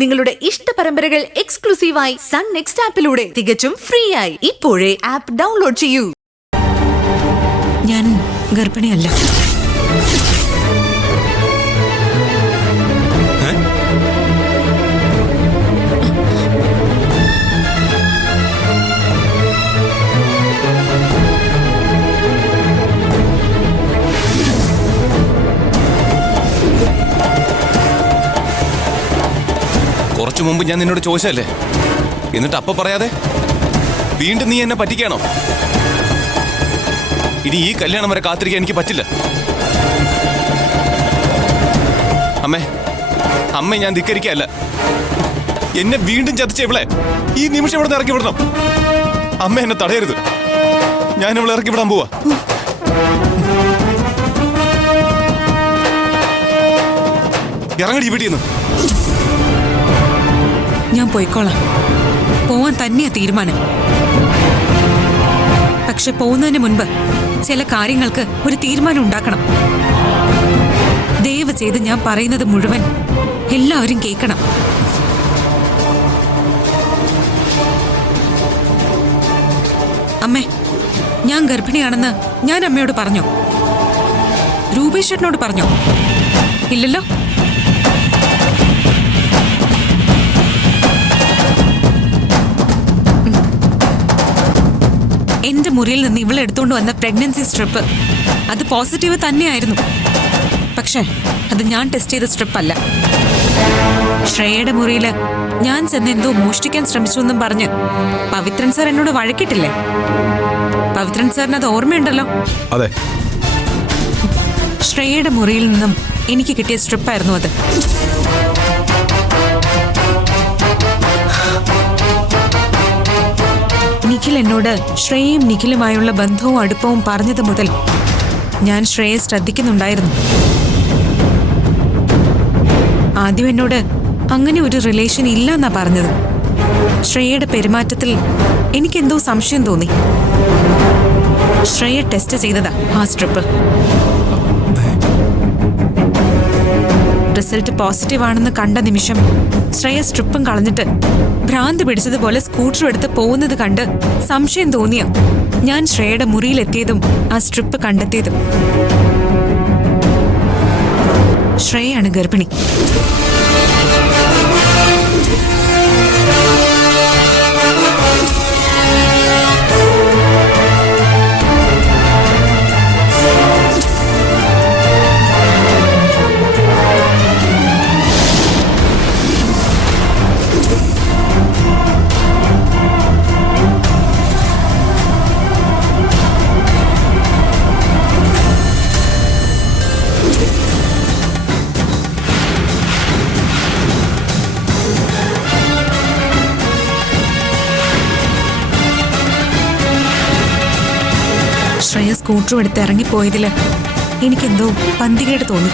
നിങ്ങളുടെ ഇഷ്ട പരമ്പരകൾ എക്സ്ക്ലൂസീവായി സൺ നെക്സ്റ്റ് ആപ്പിലൂടെ തികച്ചും ഫ്രീ ആയി ഇപ്പോഴേ ആപ്പ് ഡൗൺലോഡ് ചെയ്യൂ. ഞാൻ ഗർഭിണിയല്ല. കുറച്ചു മുമ്പ് ഞാൻ നിന്നോട് ചോദിച്ചല്ലേ, എന്നിട്ട് അപ്പ പറയാതെ വീണ്ടും നീ എന്നെ പറ്റിക്കാണോ? ഇനി ഈ കല്യാണം വരെ കാത്തിരിക്കാൻ എനിക്ക് പറ്റില്ല. അമ്മേ ഞാൻ ധിക്കരിക്കല്ല. എന്നെ വീണ്ടും ചതിച്ച ഇവളെ ഈ നിമിഷം ഇവിടെ ഇറക്കി വിടണം. അമ്മ എന്നെ തടയരുത്. ഞാൻ ഇവളെ ഇറക്കി വിടാൻ പോവാ. ഇറങ്ങടി വീട്ടിൽ. ഞാൻ പോയിക്കോളാം. പോവാൻ തന്നെയാ തീരുമാനം. പക്ഷെ പോകുന്നതിന് മുൻപ് ചില കാര്യങ്ങൾക്ക് ഒരു തീരുമാനം ഉണ്ടാക്കണം. ദയവ് ചെയ്ത് ഞാൻ പറയുന്നത് മുഴുവൻ എല്ലാവരും കേൾക്കണം. അമ്മേ, ഞാൻ ഗർഭിണിയാണെന്ന് ഞാൻ അമ്മയോട് പറഞ്ഞോ? രൂപേഷ് ചേട്ടനോട് പറഞ്ഞോ? ഇല്ലല്ലോ. എന്റെ മുറിയിൽ നിന്ന് ഇവളെ എടുത്തുകൊണ്ട് വന്ന പ്രഗ്നൻസി സ്ട്രിപ്പ് അത് പോസിറ്റീവ് തന്നെയായിരുന്നു. പക്ഷേ അത് ഞാൻ ടെസ്റ്റ് ചെയ്ത സ്ട്രിപ്പ് അല്ല. ശ്രേയയുടെ മുറിയില് ഞാൻ ചെന്ന് എന്തോ മോഷ്ടിക്കാൻ ശ്രമിച്ചു എന്നും പറഞ്ഞ് പവിത്രൻ സാർ എന്നോട് വഴക്കിട്ടില്ലേ? പവിത്രൻ സാറിന് അത് ഓർമ്മയുണ്ടല്ലോ. അതെ, ശ്രേയയുടെ മുറിയിൽ നിന്നും എനിക്ക് കിട്ടിയ സ്ട്രിപ്പായിരുന്നു അത്. നിഖിൽ എന്നോട് ശ്രേയയും നിഖിലുമായുള്ള ബന്ധവും അടുപ്പവും പറഞ്ഞത് മുതൽ ഞാൻ ശ്രേയയെ ശ്രദ്ധിക്കുന്നുണ്ടായിരുന്നു. ആദ്യം എന്നോട് അങ്ങനെ ഒരു റിലേഷൻ ഇല്ല എന്നാ പറഞ്ഞത്. ശ്രേയയുടെ പെരുമാറ്റത്തിൽ എനിക്കെന്തോ സംശയം തോന്നി. ശ്രേയ ടെസ്റ്റ് ചെയ്തതാ ആ സ്ട്രിപ്പ്. റിസൾട്ട് പോസിറ്റീവ് ആണെന്ന് കണ്ട നിമിഷം ശ്രേയ സ്ട്രിപ്പും കളഞ്ഞിട്ട് ഭ്രാന്ത് പിടിച്ചതുപോലെ സ്കൂട്ടർ എടുത്ത് പോകുന്നത് കണ്ട് സംശയം തോന്നിയ ഞാൻ ശ്രേയയുടെ മുറിയിലെത്തിയതും ആ സ്ട്രിപ്പ് കണ്ടെത്തിയതും. ശ്രേയയാണ് ഗർഭിണി. ശ്രേയ സ്കൂട്ടറും എടുത്ത് ഇറങ്ങിപ്പോയതില് എനിക്കെന്തോ പന്തികേട് തോന്നി.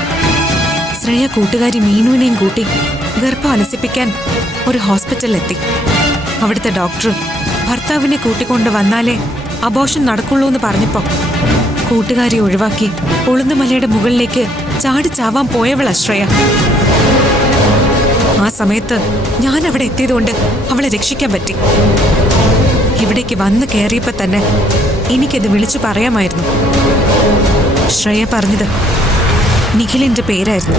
ശ്രേയ കൂട്ടുകാരി മീനുവിനെയും കൂട്ടി ഗർഭം അലസിപ്പിക്കാൻ ഒരു ഹോസ്പിറ്റലിലെത്തി. അവിടുത്തെ ഡോക്ടർ ഭർത്താവിനെ കൂട്ടിക്കൊണ്ട് വന്നാലേ അബോർഷൻ നടക്കുള്ളൂ എന്ന് പറഞ്ഞപ്പോ കൂട്ടുകാരി ഒഴിവാക്കി ഉളുന്നുമലയുടെ മുകളിലേക്ക് ചാടി ചാവാൻ പോയവളാ ശ്രേയ. ആ സമയത്ത് ഞാൻ അവിടെ എത്തിയതുകൊണ്ട് അവളെ രക്ഷിക്കാൻ പറ്റി. ഇവിടേക്ക് വന്ന് കയറിയപ്പോ തന്നെ എനിക്കത് വിളിച്ചു പറയാമായിരുന്നു. ശ്രേയ പറഞ്ഞത് നിഖിലിന്റെ പേരായിരുന്നു.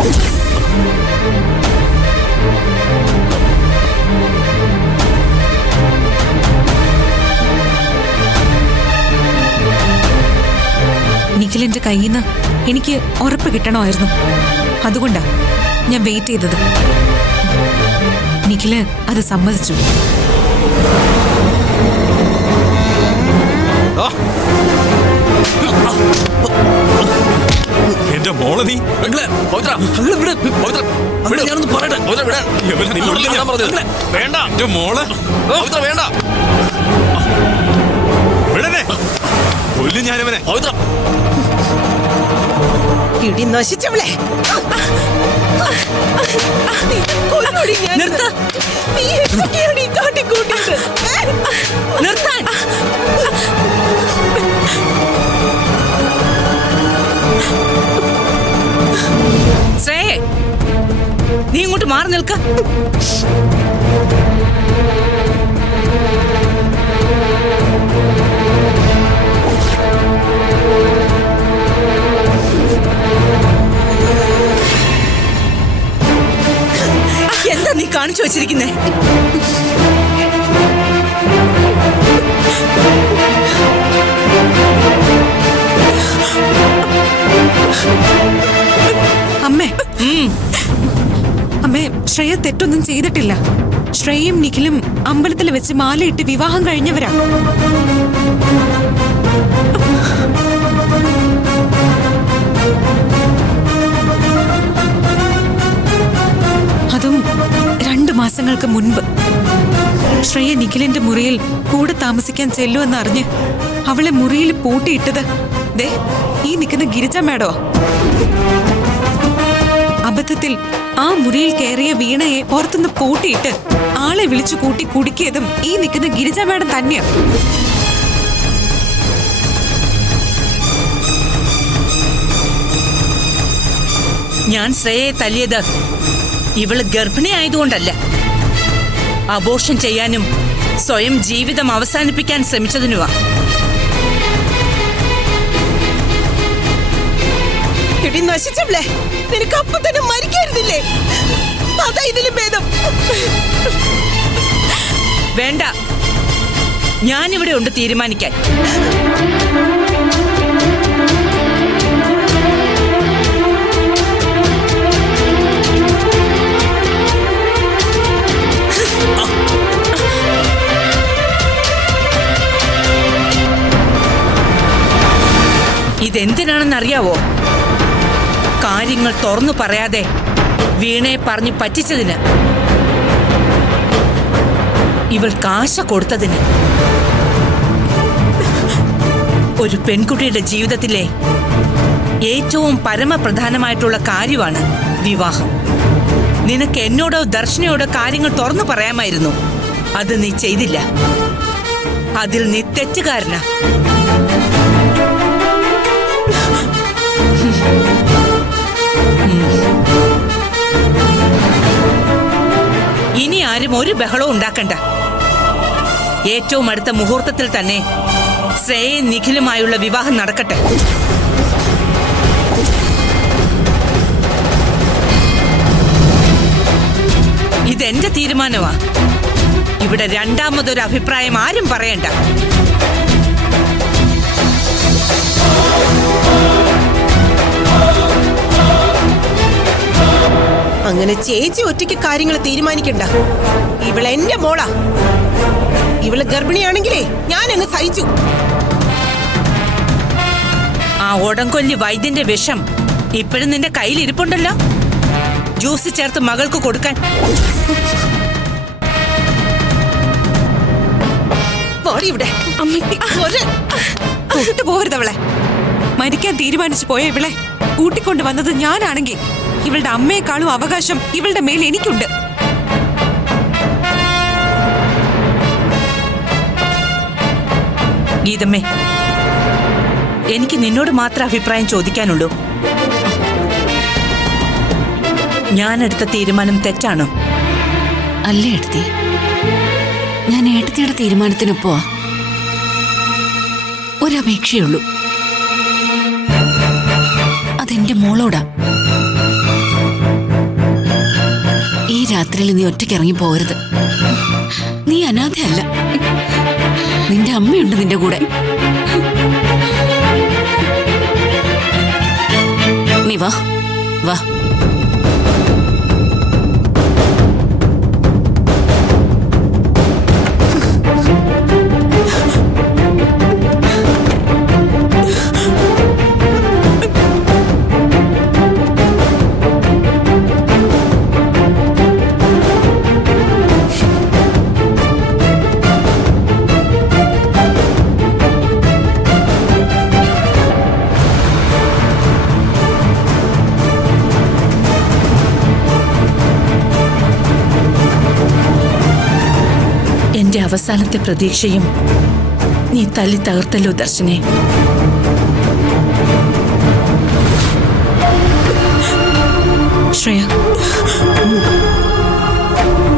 നിഖിലിന്റെ കയ്യിൽ നിന്ന് എനിക്ക് ഉറപ്പ് കിട്ടണമായിരുന്നു. അതുകൊണ്ടാ ഞാൻ വെയിറ്റ് ചെയ്തത്. നിഖില് അത് സമ്മതിച്ചു. എന്റെ മോളെ നീ വേണ്ട. എന്റെ മോളെ വേണ്ട. കൊല്ലും ഞാനവനെ. ഇടി നശിച്ചവളെ. നിർത്താൻ ശ്രേയേ, നീ ഇങ്ങോട്ട് അങ്ങോട്ട് മാറി നിൽക്ക. എന്താ നീ കാണിച്ചു വച്ചിരിക്കുന്നേ? അമ്മേ അമ്മേ, ശ്രേയ തെറ്റൊന്നും ചെയ്തിട്ടില്ല. ശ്രേയയും നിഖിലും അമ്പലത്തിൽ വെച്ച് മാലയിട്ട് വിവാഹം കഴിഞ്ഞവരാ. അതും 2 മാസങ്ങൾക്ക് മുൻപ്. ശ്രേയ നിഖിലിന്റെ മുറിയിൽ കൂടെ താമസിക്കാൻ ചെല്ലുമെന്ന് അറിഞ്ഞ് അവളെ മുറിയിൽ പൂട്ടിയിട്ടത് ദേ ഈ നിൽക്കുന്ന ഗിരിജ മാഡോ. അബദ്ധത്തിൽ ആ മുറിയിൽ കയറിയ വീണയെ പുറത്തുനിന്ന് പൂട്ടിയിട്ട് ആളെ വിളിച്ചു കൂട്ടി കുടുക്കിയതും ഈ നിൽക്കുന്ന ഗിരിജ മാഡം തന്നെയാണ്. ഞാൻ ശ്രേയയെ തല്ലിയത് ഇവള് ഗർഭിണി ആയതുകൊണ്ടല്ല. അബോർഷൻ ചെയ്യാനും സ്വയം ജീവിതം അവസാനിപ്പിക്കാൻ ശ്രമിച്ചതിനുവാ. നശിച്ചവളെ, നിനക്ക് അപ്പൊ തന്നെ മരിക്കായിരുന്നില്ലേ? അതാ ഇതിലും ഭേദം. വേണ്ട, ഞാനിവിടെ ഉണ്ട് തീരുമാനിക്കാൻ. ഇതെന്തിനാണെന്നറിയാവോ? കാര്യങ്ങൾ തുറന്നു പറയാതെ വീണയെ പറഞ്ഞു പറ്റിച്ചതിന്, ഇവൾ കാശ കൊടുത്തതിന്. ഒരു പെൺകുട്ടിയുടെ ജീവിതത്തിലെ ഏറ്റവും പരമപ്രധാനമായിട്ടുള്ള കാര്യമാണ് വിവാഹം. നിനക്ക് എന്നോടോ ദർശനയോടോ കാര്യങ്ങൾ തുറന്നു പറയാമായിരുന്നു. അത് നീ ചെയ്തില്ല. അതിൽ നീ തെറ്റുകാരനാ. ഇനി ആരും ഒരു ബഹളവും ഉണ്ടാക്കണ്ട. ഏറ്റവും അടുത്ത മുഹൂർത്തത്തിൽ തന്നെ ശ്രേയയും നിഖിലുമായുള്ള വിവാഹം നടക്കട്ടെ. ഇതെന്റെ തീരുമാനമാ. ഇവിടെ രണ്ടാമതൊരു അഭിപ്രായം ആരും പറയണ്ട. അങ്ങനെ ചേച്ചി ഒറ്റയ്ക്ക് കാര്യങ്ങൾ തീരുമാനിക്കണ്ട. ഇവള് എന്റെ മോളാ. ഇവള് ഗർഭിണിയാണെങ്കിലേ ഞാൻ അങ്ങ് സഹിച്ചു. ആ ഓടംകൊല്ലി വൈദ്യന്റെ വിഷം ഇപ്പോഴും നിന്റെ കയ്യിൽ ഇരിപ്പുണ്ടല്ലോ. ജ്യൂസ് ചേർത്ത് മകൾക്ക് കൊടുക്കാൻ. ഇവിടെ പോരുതവളെ. മരിക്കാൻ തീരുമാനിച്ചു പോയ ഇവളെ കൂട്ടിക്കൊണ്ട് വന്നത് ഞാനാണെങ്കിൽ ഇവളുടെ അമ്മയെക്കാളും അവകാശം ഇവളുടെ മേൽ എനിക്കുണ്ട്. ഗീതമ്മേ, എനിക്ക് നിന്നോട് മാത്രം അഭിപ്രായം ചോദിക്കാനുള്ളൂ. ഞാനെടുത്ത തീരുമാനം തെറ്റാണോ? അല്ല ഏട്ടത്തി, ഞാൻ ഏട്ടത്തിയുടെ തീരുമാനത്തിനൊപ്പോ ഒരപേക്ഷയുള്ളൂ. അതെന്റെ മോളോടാ. ഈ രാത്രിയിൽ നീ ഒറ്റയ്ക്ക് ഇറങ്ങി പോകരുത്. നീ അനാഥയല്ല, നിന്റെ അമ്മയുണ്ട് നിന്റെ കൂടെ. നീ വാ വാ. എന്റെ അവസാനത്തെ പ്രതീക്ഷയും നീ തല്ലി തകർത്തല്ലോ ദർശനെ. ശ്രേയ, പോവാ